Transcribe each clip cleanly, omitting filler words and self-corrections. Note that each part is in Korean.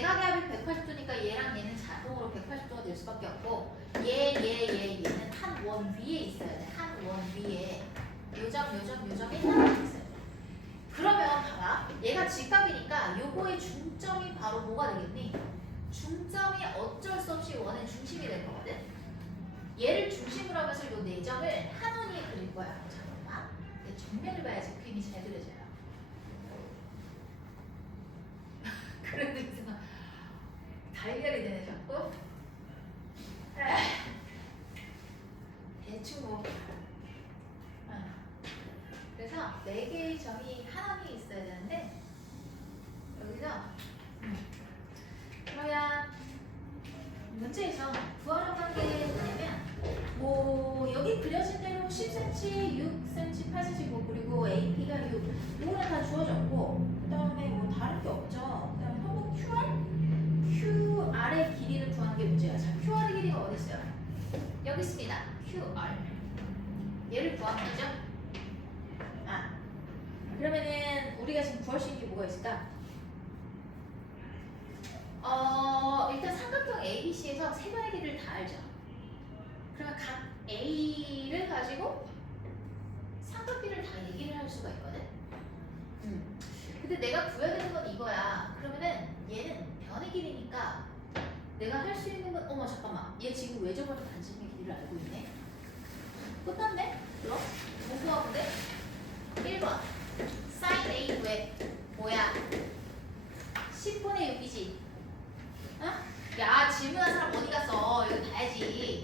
대각압이 180도니까 얘랑 얘는 자동으로 180도가 될 수밖에 없고 얘는 한 원 위에 있어야 돼. 한 원 위에 요점에 하나 있어요. 그러면 봐봐. 얘가 직각이니까 요거의 중점이 바로 뭐가 되겠니? 중점이 어쩔 수 없이 원의 중심이 될 거거든. 얘를 중심으로 하면서 요 내점을 한 원위에 그릴 거야. 잠깐만. 내 정면을 봐야지 그림이 잘 그려져요. 그런 데서 달걀이 되네 자꾸. 대충 뭐. 그래서 4개의 점이 하나에 있어야 되는데 여기서 그러면 문제에서 구하라고 한 게 뭐냐면 뭐 여기 그려진 대로 10cm, 6cm, 8cm 뭐 그리고 AP가 6 이거는 다 주어졌고 그 다음에 뭐 다른 게 없죠. 그 다음에 한번 QR의 길이를 구하는 게 문제야. 자, QR의 길이가 어디 있어요? 여기 있습니다. QR 얘를 구하면 되죠? 그러면은 우리가 지금 구할 수 있는 게 뭐가 있을까? 일단 삼각형 ABC에서 세 변의 길이를 다 알죠. 그러면 각 A를 가지고 삼각비를 다 얘기를 할 수가 있거든. 근데 내가 구해야 되는 건 이거야. 그러면은 얘는 변의 길이니까 내가 할 수 있는 건 어머 잠깐만. 얘 지금 외접원의 반지름의 길이를 알고 있네. 끝났네? 그럼? 뭐 구하면 돼? 1번 sin A 구해. 뭐야? 10분의 6이지. 어? 야 질문한 사람 어디 갔어? 여기 봐야지.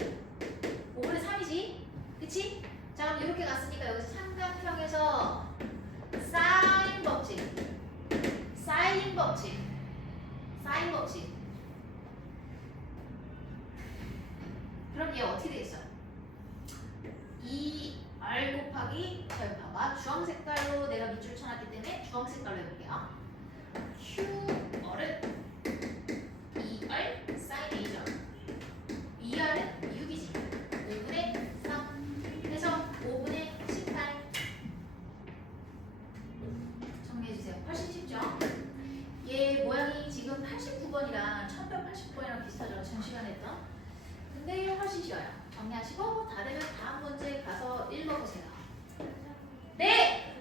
5분의 3이지? 그치? 자 그럼 이렇게 갔으니까 여기서 삼각형에서 사인 법칙 그럼 얘 어떻게 되겠어? 2R 곱하기 자 여기 봐봐 주황 색깔로 내가 밑줄 쳐놨기 때문에 주황 색깔로 해볼게요. QR은 2R 사인 A죠. 2R은 6이지. 5분의 3 해서 5분의 18 정리해주세요. 훨씬 쉽죠? 얘 모양이 지금 89번이랑 1180번이랑 비슷하죠. 전 시간에 했던. 근데 훨씬 쉬워요. 정리하시고 다 되면 다음 문제 가서 읽어보세요. 네!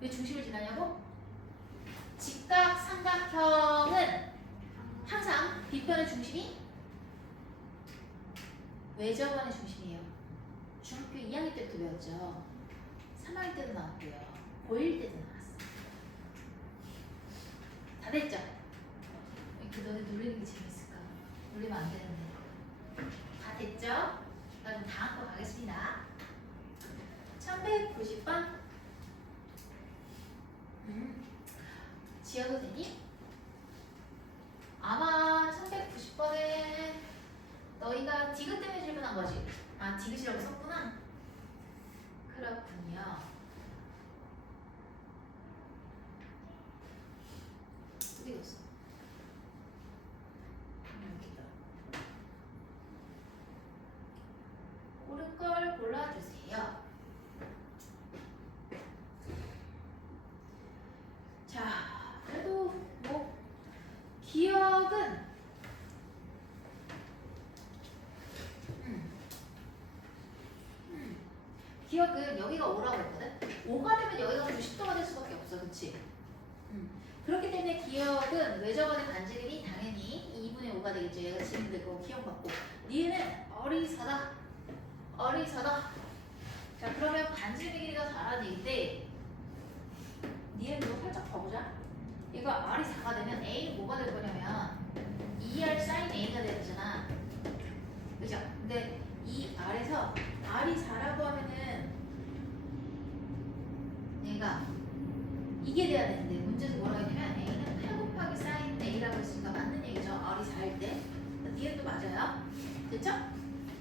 왜 중심을 지나냐고? 직각 삼각형은 항상 빗변의 중심이 외접원의 중심이에요. 중학교 2학년 때부터 배웠죠. 3학년 때도 나왔고요. 고1 때도 나왔어. 다 됐죠? 그 너네 놀리는 게 재밌을까? 놀리면 안 되는데. 다 됐죠? 그럼 다음 거 가겠습니다. 1190번. 지어도 되니? 아마 1190번에 너희가 디귿 때문에 질문한 거지? 아 디귿이라고 썼구나? 그렇군요. 어디 갔어? 여기다. 고를 걸 골라주세요. 자, 그래도 뭐 기억은 기억은 여기가 5라고 했거든? 5가 되면 여기가 90도가 될 수밖에 없어. 그치? 그렇기 때문에 기억은 외접원의 반지름이 당연히 2분의 5가 되겠죠. 얘가 지금 되고 기억 받고 니은 어리사다. 자 그러면 반지름의 길이가 4라 되는데 니은으로 살짝 봐보자. 얘가 R이 4가 되면 A는 뭐가 될 거냐면 2R sin A가 되잖아. 그죠? 근데 이 R에서 R이 4라고 하면은 얘가 이게 돼야 되는데 문제에서 뭐라고 했냐면 A는 8 곱하기 sin A라고 했으니까 맞는 얘기죠. R이 4일 때. 디귿도 맞아요. 됐죠?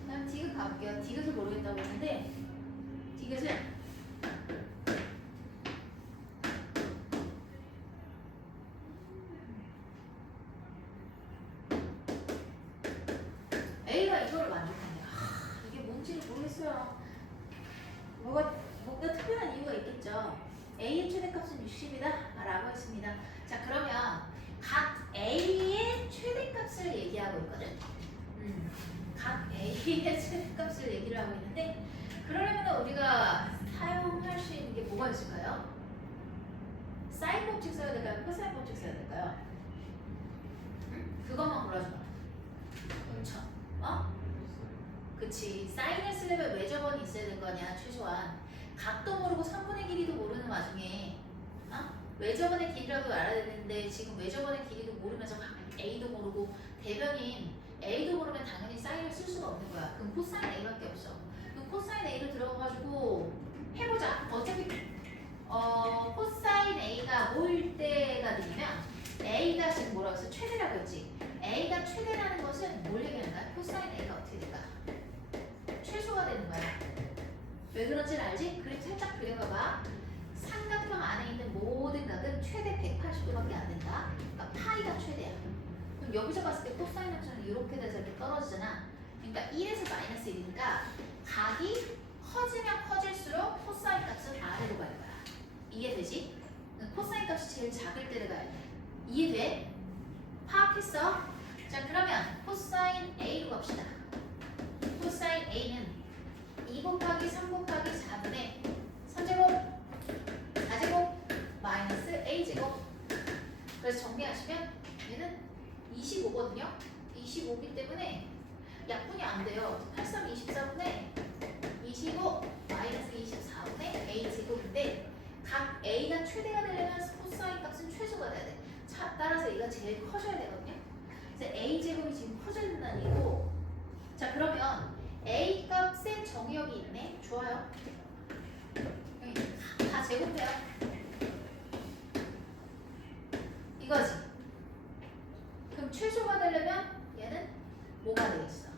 그다음 디귿 가볼게요. 디귿을 모르겠다고 했는데 디귿은 A가 이거를 만족한대요. 이게 뭔지를 모르겠어요. 뭔가 특별한 이유가 있겠죠. A의 최대값은 60이다 라고 했습니다. 자, 그러면 각 A의 최대값을 얘기하고 있거든. 각 A의 최대값을 얘기를 하고 있는데, 그러려면 우리가 사용할 수 있는 게 뭐가 있을까요? 사인 법칙 써야 될까요? 코사인 법칙 써야 될까요? 그것만 골라줘봐. 그렇죠. 어? 그치. 사인을 쓰려면 외접원이 있어야 될 거 아니야, 최소한. 각도 모르고 3분의 길이도 모르는 와중에 외접원의 길이라도 알아야 되는데 지금 외접원의 길이도 모르면서 각 A도 모르고 대변인 A도 모르면 당연히 사인을 쓸 수가 없는 거야. 그럼 코사인 A밖에 없어. 그럼 코사인 A를 들어가가지고 해보자. 어차피 코사인 A가 뭐일 때가 되냐면 A가 지금 뭐라고 했어? 최대라고 했지. A가 최대라는 것은 뭘 얘기하는 거야? 코사인 A가 어떻게 될까? 최소가 되는 거야. 왜 그런지는 알지? 그림 살짝 그려봐봐. 삼각형 안에 있는 모든 각은 최대 180도밖에 안 된다. 그러니까 파이가 최대야. 그럼 여기서 봤을 때 코사인 함수는 이렇게 돼서 이렇게 떨어지잖아. 그러니까 1에서 마이너스 1이니까 각이 커지면 커질수록 코사인 값은 아래로 갈 거야. 이해되지? 코사인 값이 제일 작을 때를 가야 돼. 이해돼? 파악했어? 자, 그러면 코사인 A로 갑시다. 코사인 A는 2 곱하기 3 곱하기 4분의 3제곱 4제곱 마이너스 A제곱. 그래서 정리하시면 얘는 25거든요. 25기 때문에 약분이 안 돼요. 8, 3, 24분의 25 마이너스 24분의 A제곱인데 각 A가 최대가 되려면 코사인 값은 최소가 돼야 돼. 자, 따라서 얘가 제일 커져야 되거든요. 그래서 A제곱이 지금 커져야 된다는 얘기고. 자, 그러면 A 값의 정의역이 있네. 좋아요. 다 제곱해요. 이거지. 그럼 최소가 되려면 얘는 뭐가 되겠어?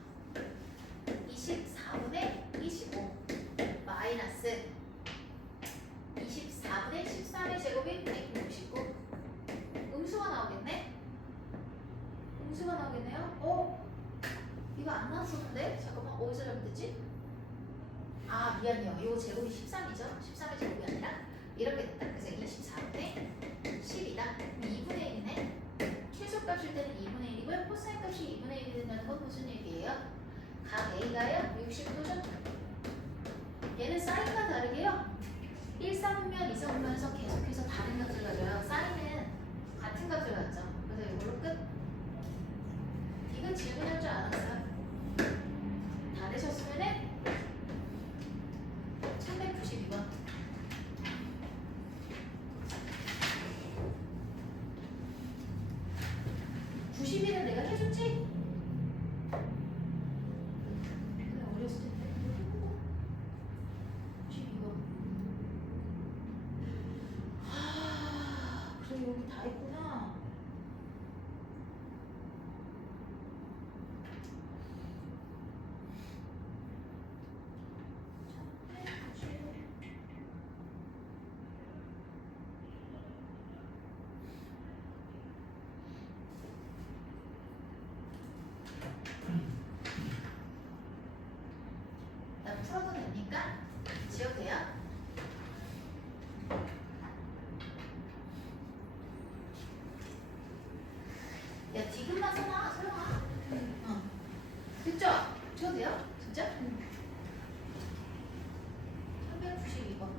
24분의 25 마이너스 24분의 13의 제곱이 169. 음수가 나오겠네? 음수가 나오겠네요? 이거 안 나왔었는데? 잠깐만, 어디서 잘못했지? 아, 미안해요. 이거 제곱이 13이죠? 13의 제곱이 아니라 이렇게 됐다. 그래서 24분의 10이다. 2분의 1이네. 최소값일 때는 2분의 1이고요. 코사인 값이 2분의 1이 된다는 건 무슨 얘기예요? 각 A가요? 60도죠? 얘는 사인과 다르게요. 1사분면, 2사분면에서 계속해서 다른 값을 가져요. 사인은 같은 값을 갖죠. 그래서 이걸로 끝. 이건 질문할 줄 알았어요. 다 되셨으면은 1192번. 90일은 내가 해줬지? 그래, 어렸을 텐데. 92번. 그래, 여기 다 있구나. 나 풀어도 됩니까? 지워도 돼요? 야, 디귿만 써놔, 소영아. 됐죠? 지워도 돼요? 진짜? 392번.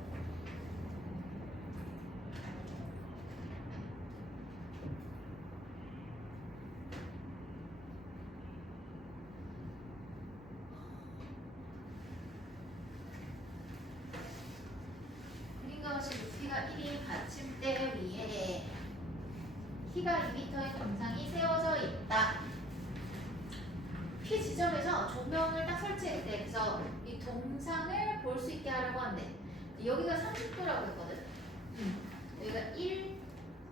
그림과 같이 높이가 1인 받침대 위에 키가 2m의 동상이 세워져 있다. P 지점에서 조명을 딱 설치할 때, 그래서 이 동상을 볼 수 있게 하려고 하는데 여기가 30도라고 했거든. 여기가 1,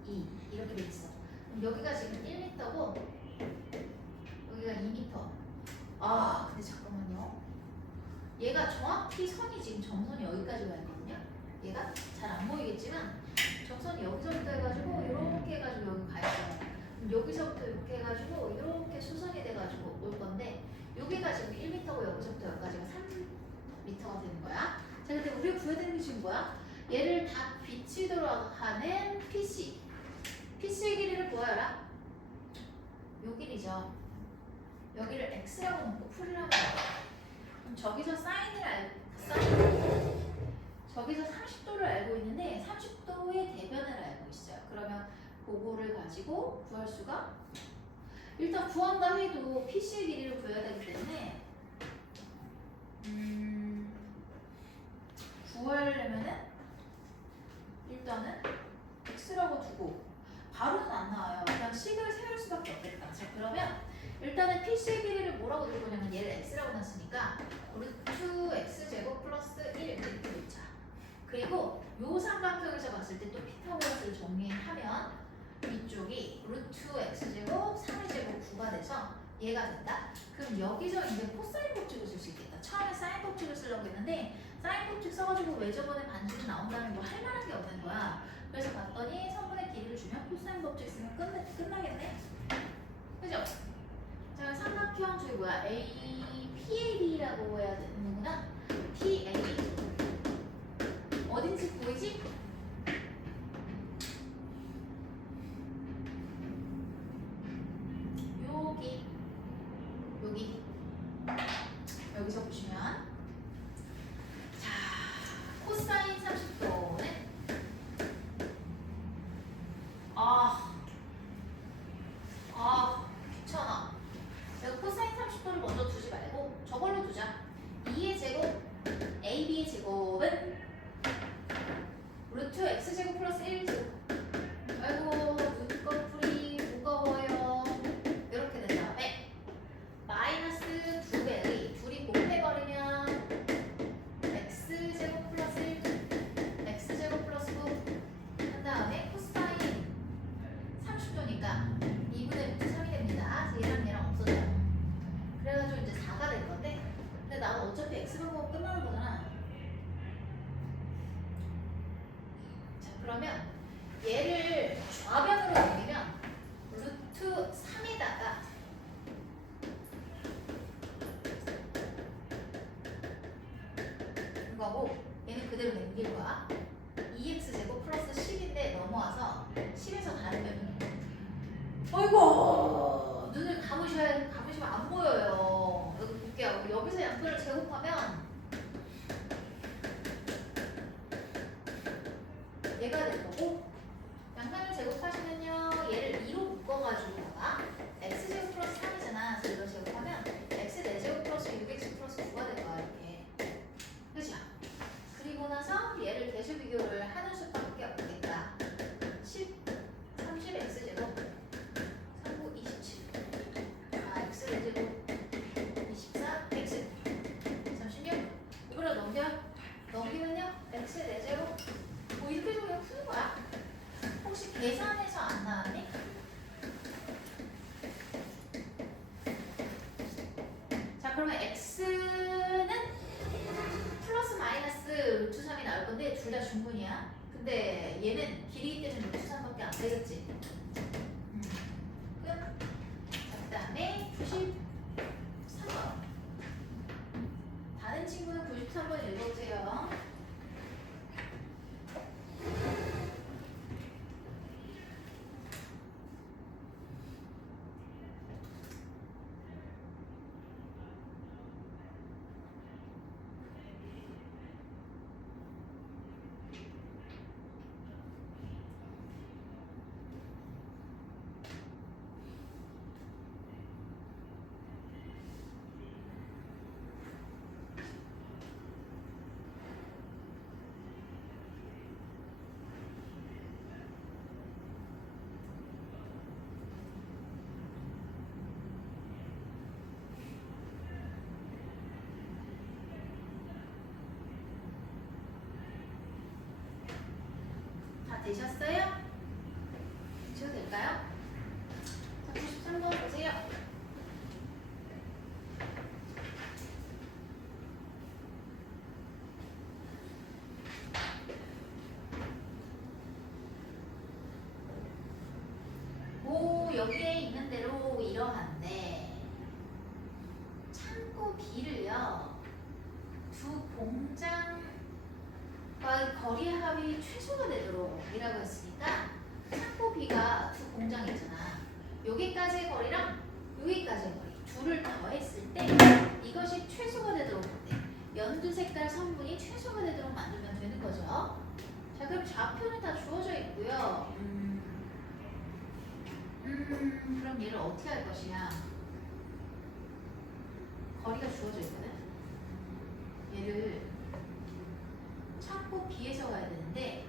2 이렇게 돼 있어. 그럼 여기가 지금 1m고 여기가 2m. 아, 근데 잠깐만요. 얘가 정확히 선이 지금 점선이 여기까지 가 있거든요. 얘가 잘 안 보이겠지만 점선이 여기서부터 해가지고 이렇게 해가지고 여기 가 있어요. 그럼 여기서부터 이렇게 해가지고 이렇게 수선이 돼가지고 올 건데 여기가 지금 1m고 여기서부터 여기까지가 3m가 되는 거야. 자, 근데 우리가 구해야 되는 게 지금 뭐야? 얘를 다 비치도록 하는 PC. PC의 길이를 구하여라. 요 길이죠. 여기를 x라고 놓고 풀이를 하면 돼요. 그럼 저기서 저기서 30도를 알고 있는데 30도의 대변을 알고 있어요. 그러면 그거를 가지고 구할 수가 일단 구한다 해도 PC의 길이를 구해야 되기 때문에 구하려면은 일단은 x라고 두고 바로는 안 나와요. 그냥 식을 세울 수밖에 없겠다. 자, 그러면 일단은 PC의 길이를 뭐라고 둘 거냐면 얘를 x라고 놨으니까 루트 x제곱 플러스 1 이렇게 놓자. 그리고 요 삼각형에서 봤을 때 또 피타고라스를 정리하면 이쪽이 루트 x제곱 3의 제곱 9가 돼서 얘가 된다. 그럼 여기서 이제 코사인 법칙을 쓸 수 있겠다. 처음에 사인 법칙을 쓰려고 했는데 사인 법칙 써가지고 왜 저번에 반지름 나온다는 거 할 만한 게 없는 거야. 그래서 봤더니 선분의 길이를 주면 코사인 법칙 쓰면 끝나겠네. 그죠? 자, 삼각형 저기 뭐야? PAB라고 해야 되는구나. PAB 어딘지 보이지? 여기 여기서 보시면 자 코사인 30도는 귀찮아. 내가 코사인 30도를 먼저 두지 말고 저걸로 두자. 2의 제곱 AB의 제곱은 루트 X제곱 플러스 1제곱. 아이고 눈꺼풀이 무거워요. 이렇게 된 다음에 마이너스 2배의 둘이 곱해버리면 X제곱 플러스 1 X제곱 플러스 9 한 다음에 코사인 30도니까 2분의 루트 3이 됩니다. 얘랑 없어져요. 그래가지고 이제 4가 될 건데 근데 나는 어차피 X분법 끝나는 거잖아. 자 그러면 얘를 좌변으로 옮기면 루트 3에다가 이거고 얘는 그대로 남길 거야. 2x제곱 플러스 10인데 넘어와서 10에서 다른 면이 어이구 눈을 감으시면 안 보여요. 여기 볼게요. 여기서 양변을 제곱하면 얘가 될 거고 양변을 제곱하시면요 얘를 2로 묶어가지고다가 x제곱 플러스 3이잖아. 그래서 이걸 제곱하면 x 4제곱 플러스 6x 플러스 9가 될 거야. 이렇게 그죠? 그리고 나서 얘를 대수 비교를 하는 수밖에 없겠다. 10, 30 x제곱 39, 27 x 4제곱 24 x 36 이거를 넘기면요 x 4제곱 뭐 이렇게 좀 그냥 푸는 거야. 혹시 계산해서 안 나왔니? 자 그러면 x는 플러스 마이너스 루트 3이 나올 건데 둘 다 중분이야. 근데 얘는 길이기 때문에 루트 3밖에 안 되겠지. 끝. 자, 그 다음에 93번. 다른 친구는 93번 읽어보세요. 다 되셨어요? 주셔도 될까요? 자, 93번 보세요. 오, 여기에 있는 대로 이러한데 창고 B를요 두 공장과의 거리 합이 최소가 되도록 이라고 했으니까 창고 B가 두 공장이 있잖아. 여기까지의 거리랑 여기까지의 거리 둘을 더했을 때 이것이 최소가 되도록 돼. 연두 색깔 성분이 최소가 되도록 만들면 되는 거죠. 자, 그럼 좌표는 다 주어져 있고요. 그럼 얘를 어떻게 할 것이냐? 거리가 주어져 있거든. 얘를 찾고 B에서 가야 되는데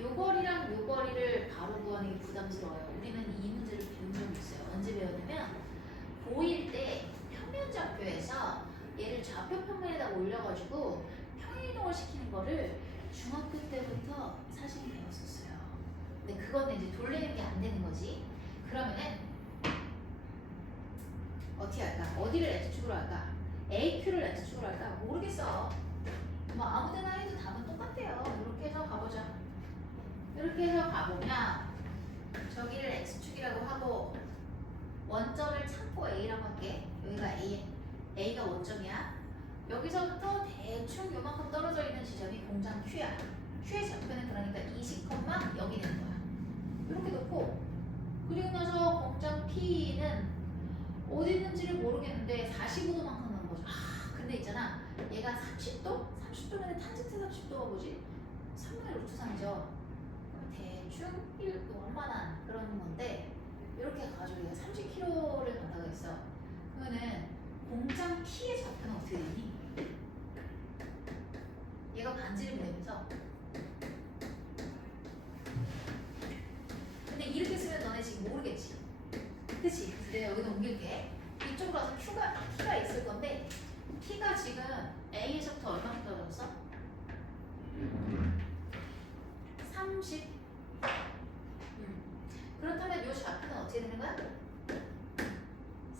요 거리랑 요 거리를 바로 구하는 게 부담스러워요. 우리는 이 문제를 배운 적이 있어요. 언제 배웠냐면 고1 때 평면좌표에서 얘를 좌표 평면에다 올려가지고 평행이동을 시키는 거를 중학교 때부터 사실 배웠었어요. 근데 그거는 이제 돌리는 게 안 되는 거지. 그러면은 어떻게 할까? 어디를 X축으로 할까? AQ를 X축으로 할까? 모르겠어. 뭐 아무데나 해도 답은 똑같대요. 이렇게 해서 가보자. 이렇게 해서 가보면 저기를 X축이라고 하고 원점을 찾고 A라고 할게. 여기가 A가 원점이야. 여기서부터 대충 요만큼 떨어져 있는 지점이 공장 Q야. Q의 좌표는 그러니까 20, 여기 되는 거야. 이렇게 놓고 그리고 나서 공장 P는 어디 있는지를 모르겠는데 45도만큼 나온 거죠. 아, 근데 있잖아. 얘가 30도? 30도면 탄젠트 30도가 뭐지? 3분의 루트 3이죠. 그럼 대충 1도 얼마나 그런 건데 이렇게 가지고 얘가 30km를 간다고 했어. 그러면은 공장 P의 좌표는 어떻게 되니? 얘가 반지름이 되면서 근데 이렇게 쓰면 너네 지금 모르겠지? 그치? 그래서 내가 여기다 옮길게. 이쪽으로 와서 T가 있을 건데 T가 지금 A에서부터 얼마큼 떨어졌어? 30. 그렇다면 이 좌표는 어떻게 되는 거야?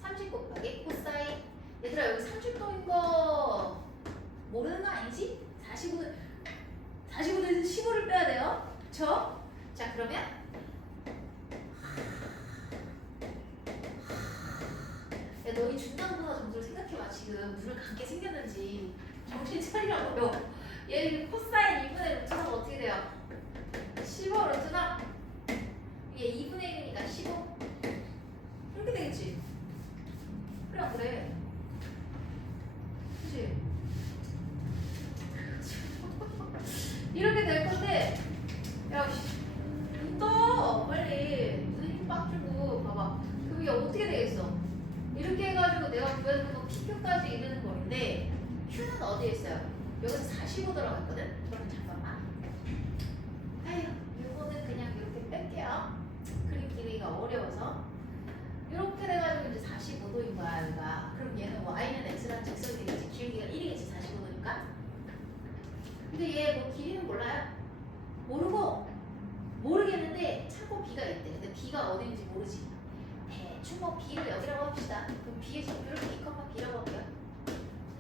30 곱하기 코사인. 얘들아 여기 30도인 거 모르는 거 아니지? 45도에서 15를 빼야 돼요. 그쵸? 자 그러면 야, 너희 중간고사 점수를 생각해봐. 지금 눈을 감게 생겼는지 정신 차리라고요. 얘 코사인 2분의 루트 3 어떻게 돼요? 15 루트 3. 얘 2분의 1이니까 15. 이렇게 되겠지? 그래 안 그래? 그치? 이렇게 될 건데 야 또 빨리 눈에 힘빡 주고 봐봐. 그럼 이게 어떻게 되겠어? 이렇게 해가지고 내가 구하는 건 PQ까지 이르는 거인데 Q는 어디에 있어요? 여기서 45 들어갔거든? 그러면 잠깐만. 아휴 이거는 그냥 이렇게 뺄게요. 그림 그리기가 어려워서 이렇게 돼가지고 이제 45도인 거야 여기가. 그럼 얘는 Y는 X라는 직선이 되겠지. 기울기가 1이겠지 45도니까. 근데 얘 뭐 길이는 몰라요. 모르겠는데 찾고 B가 있대. 근데 B가 어디인지 모르지. 대충 뭐 B를 여기라고 합시다. 그럼 B의 좌표를 B, B라고 할게요.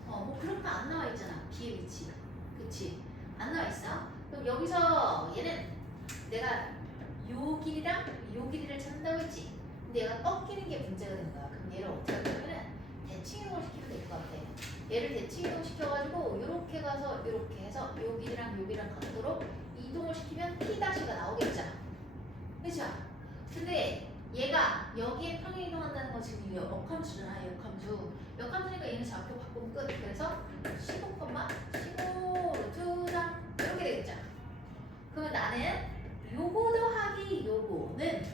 뭐 그런 거 안 나와 있잖아. B의 위치. 그치? 안 나와 있어. 그럼 여기서 얘는 내가 요 길이랑 요 길이를 찾는다고 했지. 근데 얘가 꺾이는 게 문제가 되는 거야. 그럼 얘를 어떻게 하냐면은 대칭 이동을 시키면 될 것 같아. 얘를 대칭 이동 시켜가지고 요렇게 가서 요렇게 해서 요 길이랑 요 길이랑 같도록 이동을 시키면 P가 나오겠죠. 그쵸? 근데 얘가 여기에 평행 이동한다는 건 지금 역함수잖아. 역함수니까 얘는 좌표 바꾸면 끝. 그래서 15, 15 루트 3 이렇게 되겠죠. 그러면 나는 요거 더하기 요거는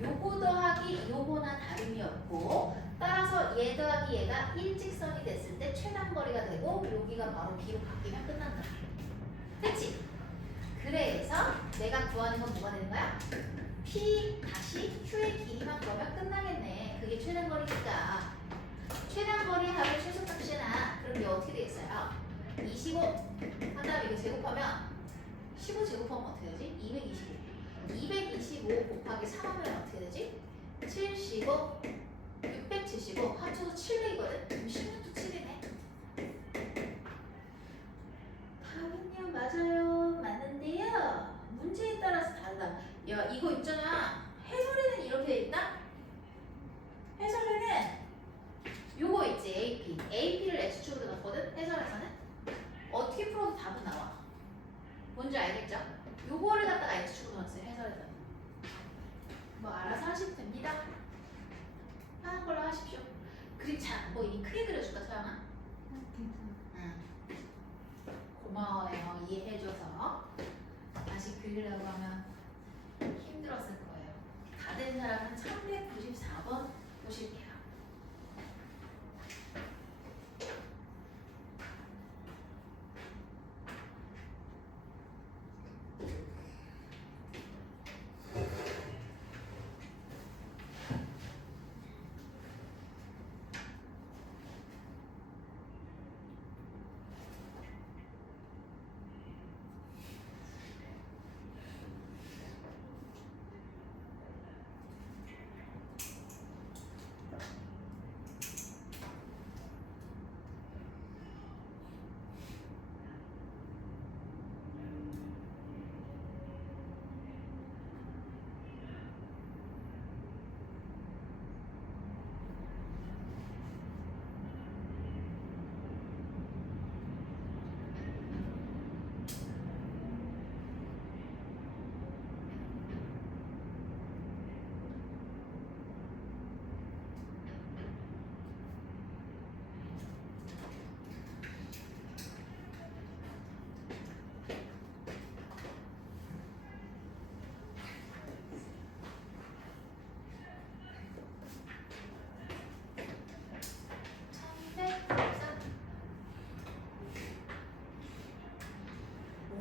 요거 더하기 요거나 다름이 없고 따라서 얘 더하기 얘가 일직선이 됐을 때 최단거리가 되고 여기가 바로 B로 바뀌면 끝난다. 됐지? 그래서 내가 구하는 건 뭐가 되는 거야? P 다시 Q의 길이만 구하면 끝나겠네. 그게 최단거리니까. 최단거리 합의 최소값이나 그럼 이게 어떻게 되겠어요? 25 한 다음에 이거 제곱하면 15 제곱하면 어떻게 되지? 225 곱하기 3하면 어떻게 되지? 75 675 합쳐서 700이거든? 그럼 16도 7이네. 답은요 맞아요. 맞는데요 문제에 따라서 달라. 야 이거 있잖아. 해설에는 이렇게 돼 있다? 해설에는 요거 있지. AP를 X축으로 넣었거든? 해설에서는 어떻게 풀어도 답은 나와. 뭔지 알겠죠? 요거를 갖다가 X축으로 넣었어요. 해설에서는 그림 잘 안 보이니 크게 그려줄까 서영아? 괜찮아. 응. 고마워요. 이해해줘서. 다시 그리려고 하면 힘들었을 거예요. 다 된 사람은 1194번 보실게요.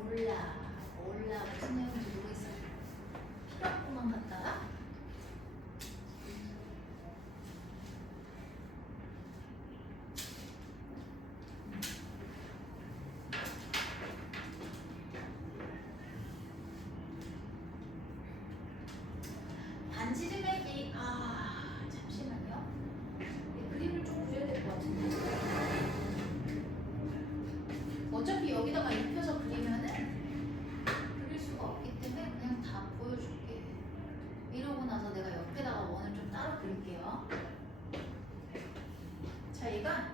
몰라 무슨 내용인지 모르겠어. 필요한 것만 갖다가 반지름의 길이 잠시만요. 그림을 좀 그려야 될 것 같은데. 어차피 여기다가 입혀서 그리면은 그릴 수가 없기 때문에 그냥 다 보여줄게. 이러고 나서 내가 옆에다가 원을 좀 따로 그릴게요. 자, 얘가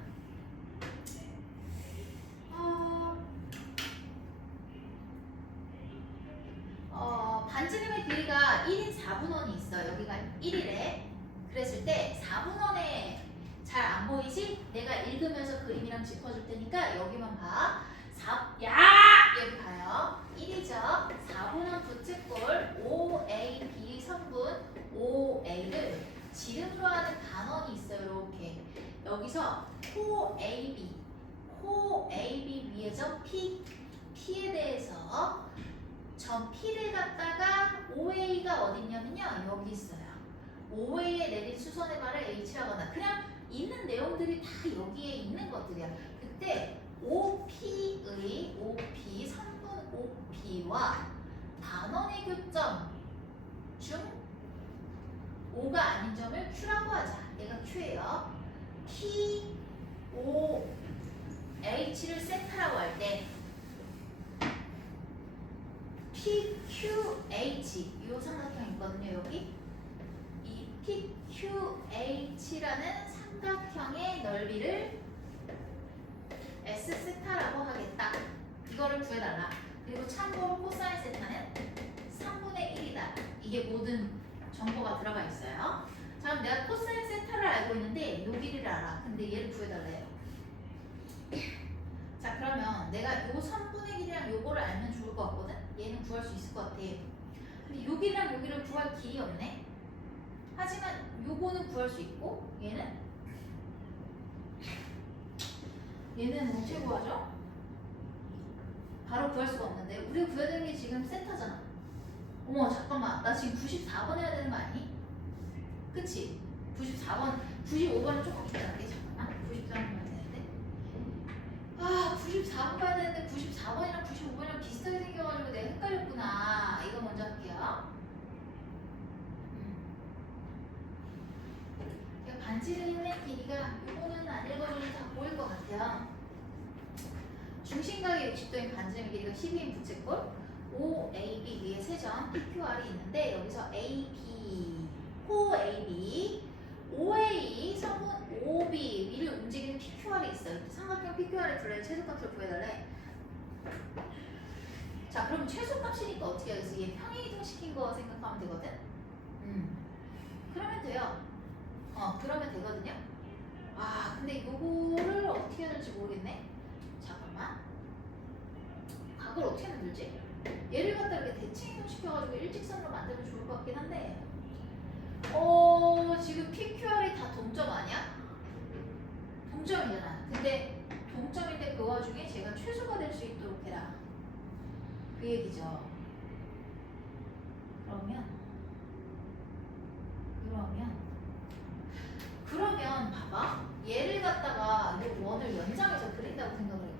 반지름의 길이가 1인 4분원이 있어. 여기가 1이래. 그랬을 때 4분원에 잘 안 보이지? 내가 읽으면서 그림이랑 짚어줄 테니까 여기만 봐. 여기 봐요. 1이죠. 4분원 부채꼴 OAB 성분 OA를 지름으로 하는 단원이 있어요. 이렇게 여기서 코AB 위에 점 P에 대해서 점 P를 갖다가 OA가 어딨냐면요. 여기 있어요. OA에 내린 수선의 발을 H라고 한다. 그냥 있는 내용들이 다 여기에 있는 것들이야. 그때 OP 성분 OP와 단원의 교점 중 O가 아닌 점을 Q라고 하자. 얘가 Q예요. P, O, H를 세타라고 할 때 PQH 이 삼각형 있거든요. 여기 이 PQH라는 삼각형의 넓이를 S 세타라고 하겠다. 이거를 구해달라. 그리고 참고로 코사인 세타는 3분의 1이다. 이게 모든 정보가 들어가 있어요. 자, 그럼 내가 코사인 세타를 알고 있는데 요 길이를 알아. 근데 얘를 구해달래요. 자, 그러면 내가 요 3분의 길이랑 요거를 알면 좋을 것 같거든? 얘는 구할 수 있을 것 같아. 근데 요 길이랑 요 길이를 구할 길이 없네? 하지만 요거는 구할 수 있고 얘는 어떻게 구하죠? 바로 구할 수가 없는데 우리가 구해야 되는 게 지금 세타잖아. 어머 잠깐만, 나 지금 94번 해야 되는 거 아니? 그치? 94번, 95번은 조금 기다릴게. 잠깐만, 94번 해야 되는데 94번 봐야 되는데 94번이랑 95번이랑 비슷하게 생겨가지고 내가 헷갈렸구나. 이거 먼저 할게요. 반지름의 길이가 이거는 안 읽어줘도 다 보일 것 같아요. 중심각의 60도인 반지름의 길이가 12인 부채꼴 OAB 위에 세점 PQR이 있는데 여기서 AB, 코AB, OA 성분 OB 위를 움직이는 PQR이 있어요. 삼각형 PQR에 들어있는 최소값을 구해달래. 자, 그럼 최소값이니까 어떻게 하겠어? 얘 평행이동 시킨 거 생각하면 되거든? 그러면 돼요. 그러면 되거든요. 아 근데 요거를 어떻게 해야 될지 모르겠네. 잠깐만. 각을 어떻게 만들지? 얘를 갖다 이렇게 대칭 이동시켜가지고 일직선으로 만들면 좋을 것 같긴 한데 지금 PQR이 다 동점 아니야? 동점이잖아. 근데 동점인데 그 와중에 제가 최소가 될 수 있도록 해라. 그 얘기죠. 그러면 봐봐. 얘를 갖다가 이 원을 연장해서 그린다고 생각을 해봐.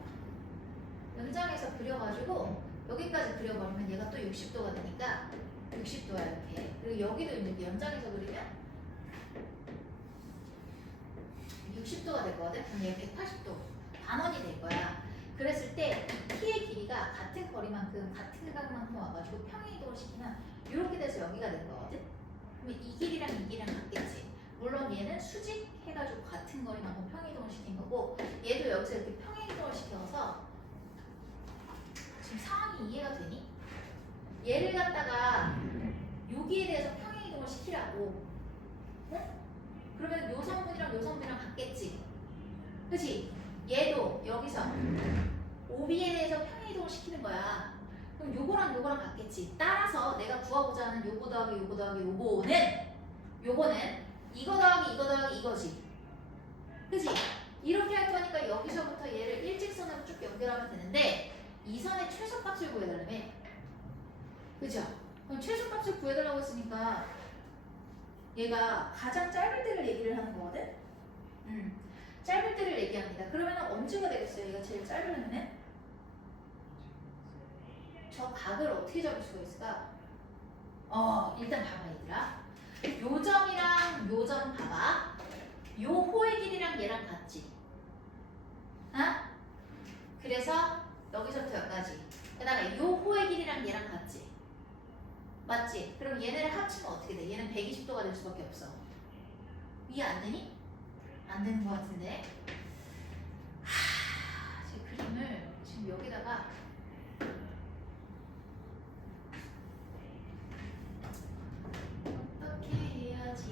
연장해서 그려가지고 여기까지 그려버리면 얘가 또 60도가 되니까 60도야 이렇게. 그리고 여기도 이제 연장해서 그리면 60도가 될 거거든. 그럼 얘 180도 반원이 될 거야. 그랬을 때 t의 길이가 같은 거리만큼 같은 각만큼 와가지고 평행이동을 시키면 이렇게 돼서 여기가 될 거거든. 그러면 이 길이랑 이 길이랑 같겠지. 물론 얘는 수직해가지고 같은 거리만큼 평행이동을 시킨 거고 얘도 여기서 이렇게 평행이동을 시켜서 지금 상황이 이해가 되니? 얘를 갖다가 여기에 대해서 평행이동을 시키라고. 응? 그러면 요 성분이랑 요 성분이랑 같겠지. 그치? 얘도 여기서 OB에 대해서 평행이동을 시키는 거야. 그럼 요거랑 요거랑 같겠지. 따라서 내가 구하고자 하는 요거 더하기 요거 더하기 요거는 이거 더하기 이거 더하기 이거지. 그치? 이렇게 할 거니까 여기서부터 얘를 일직선으로 쭉 연결하면 되는데 이 선의 최소값을 구해달라며. 그죠? 그럼 최소값을 구해달라고 했으니까 얘가 가장 짧을 때를 얘기를 하는 거거든? 짧을 때를 얘기합니다. 그러면 언제가 되겠어요? 얘가 제일 짧으려면? 저 각을 어떻게 잡을 수가 있을까? 일단 봐봐 얘들아. 요 점이랑 요 점 봐봐. 요 호의 길이랑 얘랑 같지? 아? 그래서 여기서부터 여기까지. 그 다음에 요 호의 길이랑 얘랑 같지? 맞지? 그럼 얘네를 합치면 어떻게 돼? 얘는 120도가 될 수밖에 없어. 이해 안 되니? 안 되는 것 같은데. 제 그림을 지금 여기다가 어떻게 해야지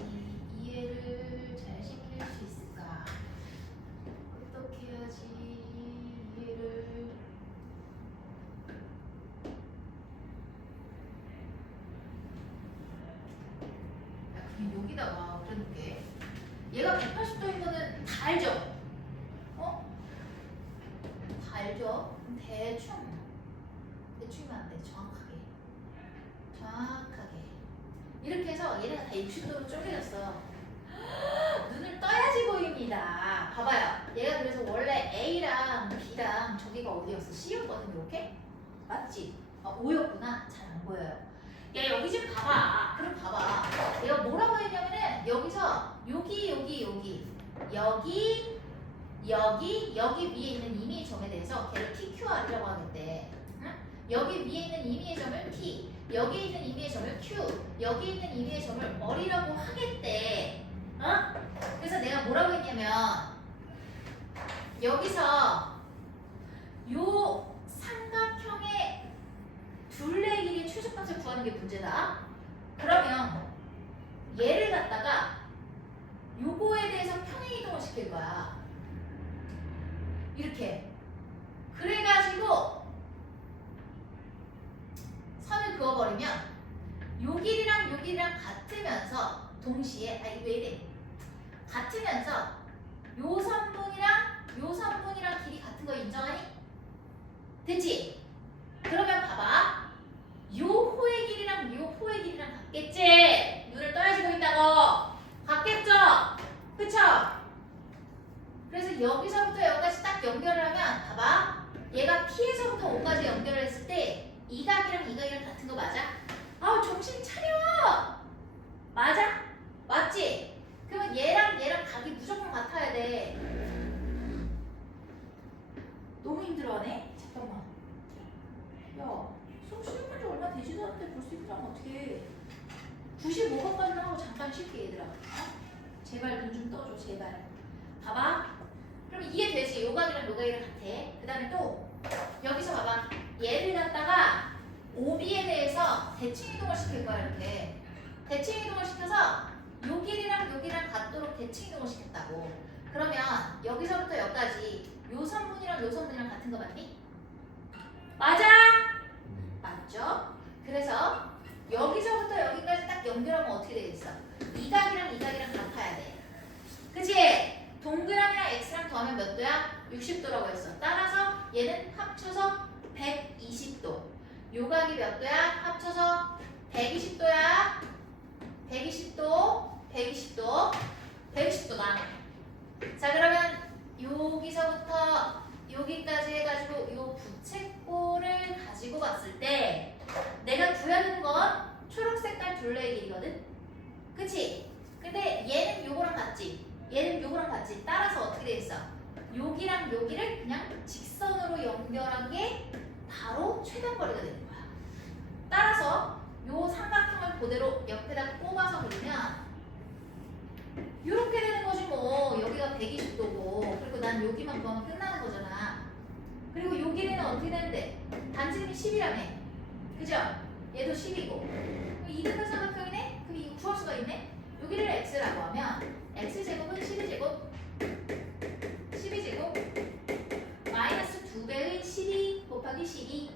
이해를 잘 시킬 수 있을까? 어떻게 해야지 이해를 그냥 여기다가 그려놓게. 얘가 180도인 거는 다 알죠? 다 알죠? 그럼 대충이면 안 돼. 정확하게 이렇게 해서 얘네가 다 60도로 쪼개졌어. 눈을 떠야지 보입니다. 봐봐요. 얘가 그래서 원래 A랑 B랑 저기가 어디였어? C였거든 이렇게? 맞지? 5였구나. 잘 안 보여요. 야 여기 좀 봐봐. 그럼 봐봐. 내가 뭐라고 했냐면은 여기서 여기 위에 있는 임의의 점에 대해서 걔를 TQR이라고 하겠대. 응? 여기 위에 있는 임의의 점을 T, 여기 있는 임의의 점을 Q, 여기 있는 임의의 점을 R이라고 하겠대. 그래서 내가 뭐라고 했냐면 여기서 요 삼각형의 둘레 길이의 최소값을 구하는 게 문제다. 그러면 얘를 갖다가 요거에 대해서 평행이동을 시킬 거야. 이렇게. 그래가지고 선을 그어버리면 요 길이랑 같으면서 동시에 이거 왜 이래? 같으면서 요 선분이랑 길이 같은 거 인정하니? 됐지? 그러면 봐봐. 요 호의 길이랑 같겠지? 눈을 떠야지 보인다고. 같겠죠? 그쵸? 그래서 여기서부터 여기까지 딱 연결을 하면 봐봐. 얘가 P에서부터 O까지 연결을 했을 때 이 각이랑 이 각이랑 같은 거 맞아? 정신 차려! 맞아? 맞지? 그러면 얘랑 각이 무조건 같아야 돼. 너무 힘들어하네? 잠깐만. 야, 수업 시작한 지 얼마 되지도 않는데 벌써 힘들면 어떡해. 95번까지만 하고 잠깐 쉴게 얘들아. 제발 눈 좀 떠줘 제발. 봐봐. 그럼 이게 되지. 요 각이랑 요 각이랑 같아. 그 다음에 또 여기서 봐봐. 얘를 갖다가 OB에 대해서 대칭이동을 시킬 거야 이렇게. 대칭이동을 시켜서 요 길이랑 요 길이랑 같도록 대칭이동을 시켰다고. 그러면 여기서부터 여기까지 요 선분이랑 요 선분이랑 같은 거 맞니? 맞아? 맞죠? 그래서 여기서부터 여기까지 딱 연결하면 어떻게 되겠어? 이 각이랑 이 각이랑 같아야 돼. 그치? 동그라미랑 x랑 더하면 몇 도야? 60도라고 했어. 따라서 얘는 합쳐서 120도. 요 각이 몇 도야? 합쳐서 120도야. 120도, 120도, 120도다. 자, 그러면 여기서부터 여기까지 해가지고 요 부채꼴을 가지고 봤을 때 내가 구해야 되는 건 초록색깔 둘레의 길이거든? 그치? 근데 얘는 요거랑 같지? 얘는 요거랑 같지? 따라서 어떻게 되겠어? 여기랑 여기를 그냥 직선으로 연결한 게 바로 최단거리가 되는 거야. 따라서 요 삼각형을 그대로 옆에다 꼽아서 그리면 이렇게 되는 거지 뭐. 여기가 120도고 그리고 난 여기만 구하면 끝나는 거잖아. 그리고 요 길이는 어떻게 되는데? 반지름이 10이라며. 그죠? 얘도 10이고 이등분 삼각형이네? 그럼 이거 구할 수가 있네? 여기를 x라고 하면 x제곱은 12제곱 12제곱 마이너스 2배의 12 곱하기 12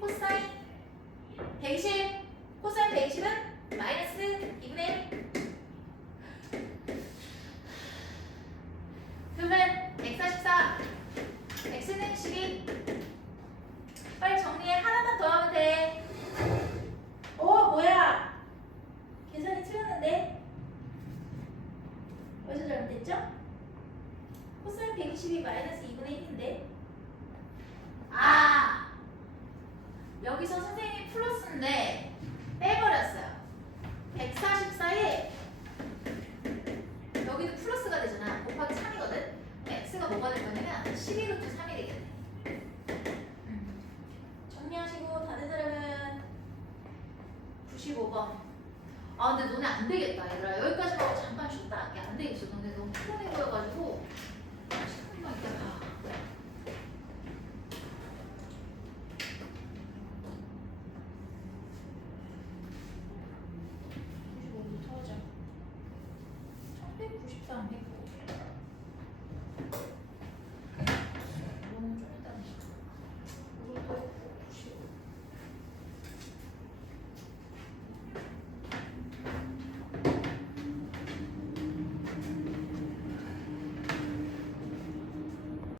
코사인 120 코사인 120은 마이너스 2분의 1 그러면 144 x는 12 빨리 정리해. 하나만 더 하면 돼. 뭐야 계산이 틀렸는데 어디서 잘못됐죠? 코사인 120이 마이너스 2분의 1인데 여기서 선생님이 플러스인데 빼버렸어요. 144에 여기도 플러스가 되잖아. 곱하기 3이거든. x가 뭐가 될 거냐면 12루트 3이 되겠네. 정리하시고 다른 사람은 95번. 근데 너네 안 되겠다 얘들아. 여기까지만 하고 잠깐 쉬었다 할게. 안 되겠어. 너네 너무 피곤해 보여가지고 잠깐만 있다가. 95부터 하자. 1193 했고